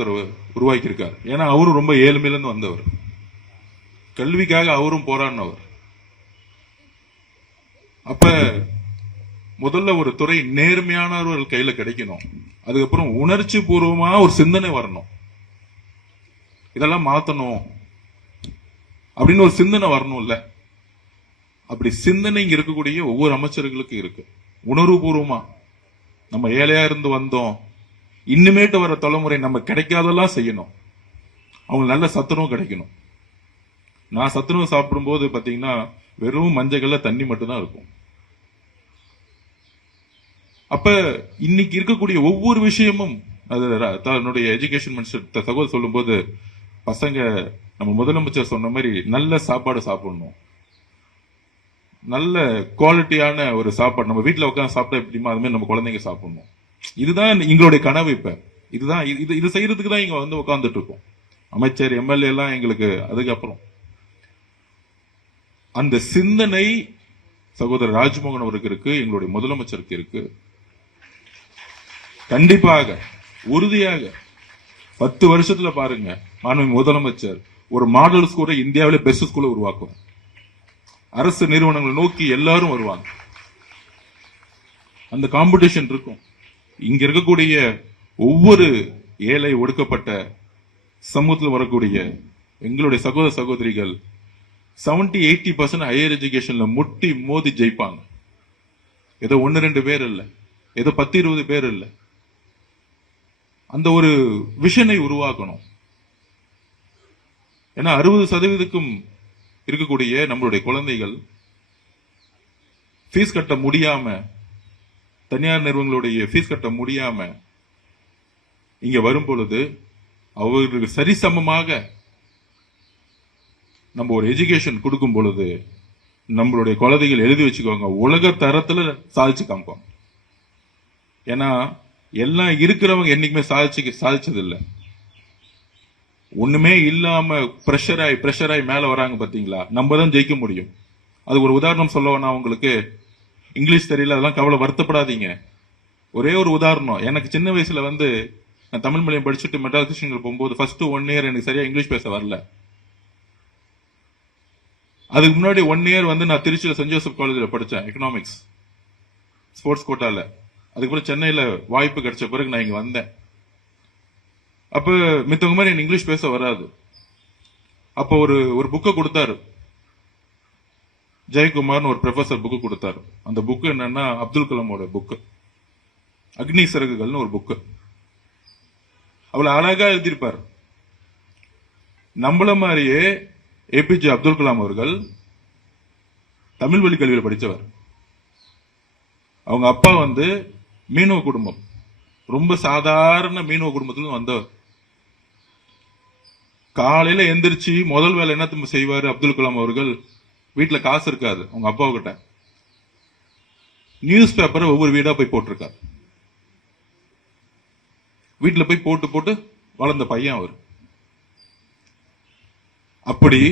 ஒருத்தர் உருவாக்கி இருக்கார். ஏன்னா அவரும் ரொம்ப ஏழ்மையிலிருந்து வந்தவர், கல்விக்காக அவரும் போராடினவர். அப்ப முதல்ல ஒரு துறை நேர்மையானவர்கள் கையில கிடைக்கணும். அதுக்கப்புறம் உணர்ச்சி பூர்வமா ஒரு சிந்தனை வரணும், இதெல்லாம் மாத்தணும் அப்படின்னு ஒரு சிந்தனை வரணும்ல. அப்படி சிந்தனை இங்க இருக்கக்கூடிய ஒவ்வொரு அமைச்சர்களுக்கும் இருக்கு. உணர்வு பூர்வமா நம்ம ஏழையா இருந்து வந்தோம், இன்னுமேட்டு வர தலைமுறை நம்ம கிடைக்காதெல்லாம் செய்யணும், அவங்க நல்ல சத்துணவு கிடைக்கணும். நான் சத்துணவு சாப்பிடும் போது பாத்தீங்கன்னா வெறும் மஞ்சள்ல தண்ணி மட்டும்தான் இருக்கும். அப்ப இன்னைக்கு இருக்கக்கூடிய ஒவ்வொரு விஷயமும் அது தன்னுடைய எஜுகேஷன் மினிஸ்டர் தகவல் சொல்லும் போது, பசங்க நம்ம முதலமைச்சர் சொன்ன மாதிரி நல்ல சாப்பாடு சாப்பிடணும், நல்ல குவாலிட்டியான ஒரு சாப்பாடு நம்ம வீட்டுல உட்காந்து சாப்பிட்டா எப்படிமா அது மாதிரி நம்ம குழந்தைங்க சாப்பிடணும். இதுதான் எங்களுடைய கனவு. இப்ப இதுதான் இது செய்யறதுக்கு தான் இங்க வந்து உட்கார்ந்துட்டு இருக்கோம். அமைச்சர் எம்எல்ஏ எல்லாம் எங்களுக்கு அதுக்கப்புறம் அந்த சிந்தனை சகோதரர் ராஜ்மோகன் அவருக்கு இருக்கு, எங்களுடைய முதலமைச்சருக்கு இருக்கு. கண்டிப்பாக உறுதியாக 10 வருஷத்துல பாருங்க, மாண்புமிகு முதலமைச்சர் ஒரு மாடல் ஸ்கூலை இந்தியாவிலே பெஸ்ட் ஸ்கூலை உருவாக்கும். அரசு நிறுவனங்களை நோக்கி எல்லாரும் வருவாங்க, அந்த காம்படிஷன் இருக்கும். இங்க இருக்கக்கூடிய ஒவ்வொரு ஏழை ஒடுக்கப்பட்ட சமூகத்தில் வரக்கூடிய எங்களுடைய சகோதர சகோதரிகள் 70-80% ஹையர் எஜுகேஷன்ல முட்டி மோதி ஜெயிப்பாங்க. ஏதோ 1-2 பேர் இல்ல, ஏதோ 10-20 பேர் இல்ல. அந்த ஒரு விஷனை உருவாக்கணும். ஏன்னா 60% இருக்கக்கூடிய நம்மளுடைய குழந்தைகள் ஃபீஸ் கட்ட முடியாம, தனியார் நிறுவனங்களுடைய ஃபீஸ் கட்ட முடியாம இங்க வரும் பொழுது அவர்களுக்கு சரிசமமாக நம்ம ஒரு எஜுகேஷன் கொடுக்கும் பொழுது நம்மளுடைய குழந்தைகள் எழுதி வச்சுக்கோங்க, உலக தரத்துல சாதிச்சு காமிப்பாங்க. ஏன்னா எல்லாம் இருக்கிறவங்க என்னைக்குமே சாதிச்சது இல்லை. ஒண்ணுமே இல்லாம பிரஷராய் மேல வராங்க பாத்தீங்களா, நம்ம தான் ஜெயிக்க முடியும். அது ஒரு உதாரணம் சொல்லுவேன்னா உங்களுக்கு, இங்கிலீஷ் தெரியல அதெல்லாம் கவலை வருத்தப்படாதீங்க. ஒரே ஒரு உதாரணம், எனக்கு சின்ன வயசுல வந்து நான் தமிழ் மீடியம் படிச்சுட்டு மெட்ராஸ் கிருஷ்ணகிரி போகும்போது ஃபர்ஸ்ட் 1 இயர் எனக்கு சரியா இங்கிலீஷ் பேச வரல. அதுக்கு முன்னாடி 1 இயர் வந்து நான் திருச்சியில சென்ட் ஜோசப் காலேஜில் படித்தேன், எக்கனாமிக்ஸ் ஸ்போர்ட்ஸ் கோட்டால. அதுக்கப்புறம் சென்னையில வாய்ப்பு கிடைச்ச பிறகு நான் இங்க வந்தேன். அப்ப மித்தவங்க மாதிரி எனக்கு இங்கிலீஷ் பேச வராது. அப்ப ஒரு புக்கை கொடுத்தாரு, ஜெயக்குமார்னு ஒரு ப்ரொஃபசர் புக்கு கொடுத்தாரு. அந்த புக்கு என்னன்னா அப்துல் கலாமோட புக்கு, அக்னி சிறகுகள்னு ஒரு புக்கு. அவ்வளவு அழகா எழுதியிருப்பார். நம்மள மாதிரியே ஏபிஜே அப்துல் கலாம் அவர்கள் தமிழ் வழி கல்வியில் படித்தவர். அவங்க அப்பா வந்து மீனவ குடும்பம், ரொம்ப சாதாரண மீனவ குடும்பத்துல வந்தவர். காலையில எந்திரிச்சு முதல் வேலை என்ன செய்வாரு அப்துல் கலாம் அவர்கள், வீட்டுல காசு இருக்காது அவங்க அப்பாவுக்கிட்ட, நியூஸ் பேப்பரை ஒவ்வொரு வீடா போய் போட்டிருக்காரு. வீட்டுல போய் போட்டு போட்டு வளர்ந்த பையன் அவர். அப்படி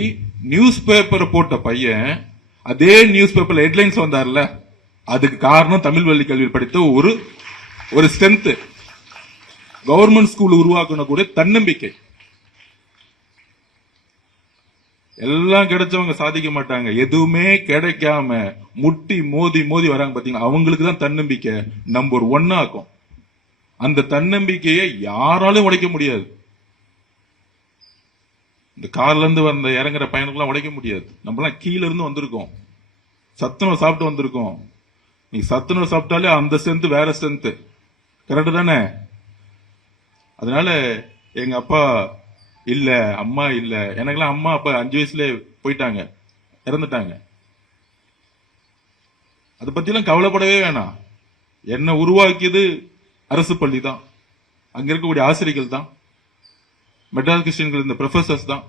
நியூஸ் பேப்பரை போட்ட பையன் அதே நியூஸ் பேப்பர்ல ஹெட்லைன்ஸ் வந்தார்ல, அதுக்கு காரணம் தமிழ் வழி கல்வியில் படித்த ஒரு ஸ்ட்ரென்த், கவர்மெண்ட் ஸ்கூல் உருவாக்கணும் கூட தன்னம்பிக்கை. எல்லாம் கிடைச்சவங்க சாதிக்க மாட்டாங்க, எதுவுமே கிடைக்காம முட்டி மோதி மோதி வராங்க பாத்தீங்கன்னா, அவங்களுக்கு தான் தன்னம்பிக்கை நம்பர் 1 ஆக்கும். அந்த தன்னம்பிக்கையை யாராலும் உடைக்க முடியாது. இந்த கார்ல இருந்து வந்த இறங்குற பையனுக்குலாம் உடைக்க முடியாது. நம்மலாம் கீழ இருந்து வந்திருக்கோம், சத்துணவு சாப்பிட்டு வந்திருக்கோம். நீ சத்துணவு சாப்பிட்டாலே அந்த ஸ்ட்ரென்த் வேற ஸ்ட்ரென்த், கரெக்ட் தானே? அதனால எங்க அப்பா இல்ல, அம்மா இல்ல, எனக்கெல்லாம் அம்மா அப்பா 5 வயசுல போயிட்டாங்க, இறந்துட்டாங்க. அதை பத்தி எல்லாம் கவலைப்படவே வேணாம். என்ன உருவாக்கியது அரசு பள்ளி தான், அங்க இருக்கக்கூடிய ஆசிரியர்கள் தான், மெட்ராஸ் கிறிஸ்டியன்கள் இந்த ப்ரொஃபசர்ஸ் தான்.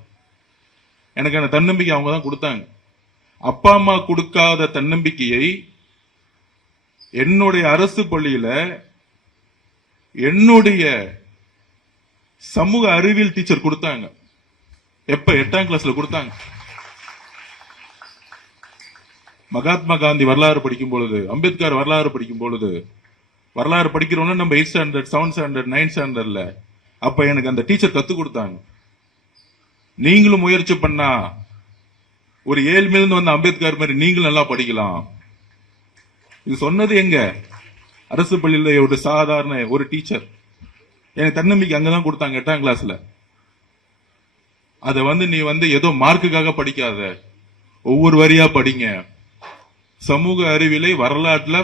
எனக்கு அந்த தன்னம்பிக்கை அவங்க தான் கொடுத்தாங்க. அப்பா அம்மா கொடுக்காத தன்னம்பிக்கையை என்னுடைய அரசு பள்ளியில என்னுடைய சமூக அறிவியல் டீச்சர் கொடுத்தாங்க. எப்ப? 8ஆம் கிளாஸ்ல கொடுத்தாங்க. மகாத்மா காந்தி வரலாறு படிக்கும் பொழுது, அம்பேத்கர் வரலாறு படிக்கும் பொழுது, வரலாறு படிக்கிறோம்னா நம்ம 8th standard 7th standard 9th ஸ்டாண்டர்ட்ல அப்ப எனக்கு அந்த டீச்சர் கத்து கொடுத்தாங்க. நீங்களும் முயற்சி பண்ணா ஒரு ஏழ்மையிலிருந்து வந்த அம்பேத்கர் மாதிரி நீங்களும் நல்லா படிக்கலாம். இது சொன்னது எங்க? அரசு பள்ளியில ஒரு சாதாரண ஒரு டீச்சர். எனக்கு தன்னம்பிக்கை அங்கதான் கொடுத்தாங்க 8ஆம் கிளாஸ்ல. அத நீ ஏதோ மார்க்குக்காக படிக்காத, ஒவ்வொரு வரியா படிங்க. சமூக அறிவியலை வரலாற்றுல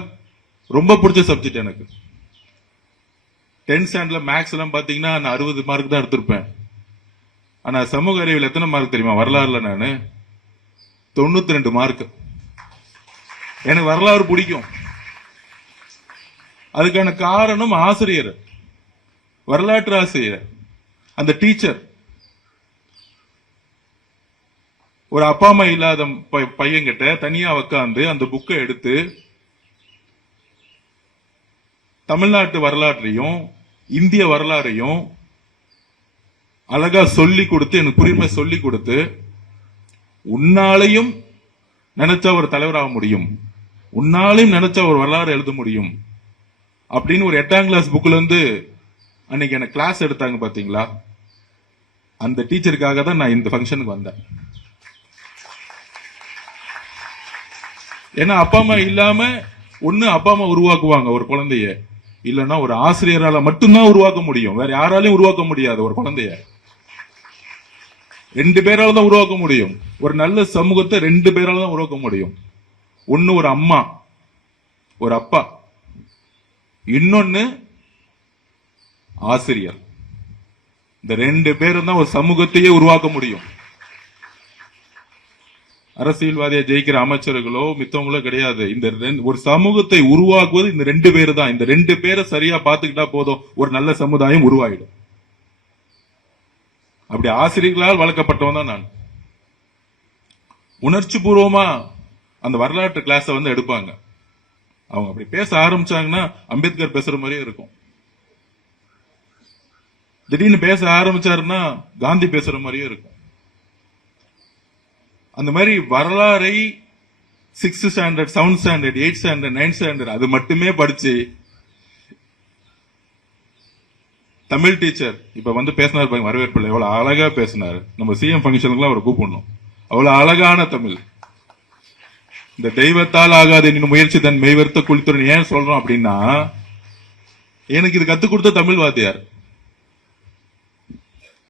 ரொம்ப பிடிச்ச சப்ஜெக்ட் எனக்கு. 10th ஸ்டாண்டர்ட்ல மேக்ஸ் எல்லாம் பாத்தீங்கன்னா நான் 60 மார்க் தான் எடுத்திருப்பேன். ஆனா சமூக அறிவியல் எத்தனை மார்க் தெரியுமா? வரலாறுல நானு 92 மார்க். எனக்கு வரலாறு பிடிக்கும். அதுக்கான காரணம் ஆசிரியர், வரலாற்று ஆசிரியர், அந்த டீச்சர். ஒரு அப்பா அம்மா இல்லாத பையன்கிட்ட தனியா உட்காந்து அந்த புக்கை எடுத்து தமிழ்நாட்டு வரலாற்றையும் இந்திய வரலாறையும் அழகா சொல்லி கொடுத்து, எனக்கு புரியுமே சொல்லி கொடுத்து, உன்னாலையும் நினைச்சா ஒரு தலைவராக முடியும், உன்னாலையும் நினைச்சா ஒரு வரலாறு எழுத முடியும் அப்படின்னு ஒரு 8ஆம் கிளாஸ் புக்ல இருந்து அன்னைக்கு எனக்கு கிளாஸ் எடுத்தாங்க பாத்தீங்களா? அந்த டீச்சருக்காக தான் நான் இந்த ஃபங்க்ஷனுக்கு வந்தேன். ஏன்னா அப்பா அம்மா இல்லாம ஒண்ணு அப்பா அம்மா உருவாக்குவாங்க ஒரு குழந்தைய, இல்லன்னா ஒரு ஆசிரியரால மட்டும்தான் உருவாக்க முடியும். வேற யாராலையும் உருவாக்க முடியாது ஒரு குழந்தைய. 2 பேரால தான் உருவாக்க முடியும். ஒரு நல்ல சமூகத்தை 2 பேரால தான் உருவாக்க முடியும். ஒன்னு ஒரு அம்மா, ஒரு அப்பா, இன்னொன்னு ஆசிரியர். இந்த 2 பேரும் தான் ஒரு சமூகத்தையே உருவாக்க முடியும். அரசியல்வாதியா ஜெயிக்கிற அமைச்சர்களோ மித்தவங்களோ கிடையாது. இந்த ஒரு சமூகத்தை உருவாக்குவது இந்த 2 பேரு தான். இந்த 2 பேரை சரியா பாத்துக்கிட்டா போதும், ஒரு நல்ல சமுதாயம் உருவாயிடும். அப்படி ஆசிரியர்களால் வளர்க்கப்பட்டவன் தான் நான். உணர்ச்சி பூர்வமா அந்த வரலாற்று கிளாஸ எடுப்பாங்க. அவங்க அப்படி பேச ஆரம்பிச்சாங்கன்னா அம்பேத்கர் பேசுற மாதிரியே இருக்கும். திடீர்னு பேச ஆரம்பிச்சாருன்னா காந்தி பேசுற மாதிரியே இருக்கும். அந்த மாதிரி வரலாறை 6th standard, 7th standard, 8th standard, 9th standard அது மட்டுமே படிச்சு தமிழ் டீச்சர் இப்ப பேசினார் பாருங்க, வரவேற்பில் எவ்வளவு அழகா பேசினாரு. நம்ம சிஎம் ஃபங்க்ஷனுக்குலாம் அவரை கூப்பிடணும். அவ்வளவு அழகான தமிழ். இந்த தெய்வத்தால் ஆகாது இன்னும் முயற்சி தன் மெய்வர்த்த குளித்துறன் ஏன் சொல்றோம் அப்படின்னா, எனக்கு இது கத்துக் கொடுத்த தமிழ் வாத்தியார்.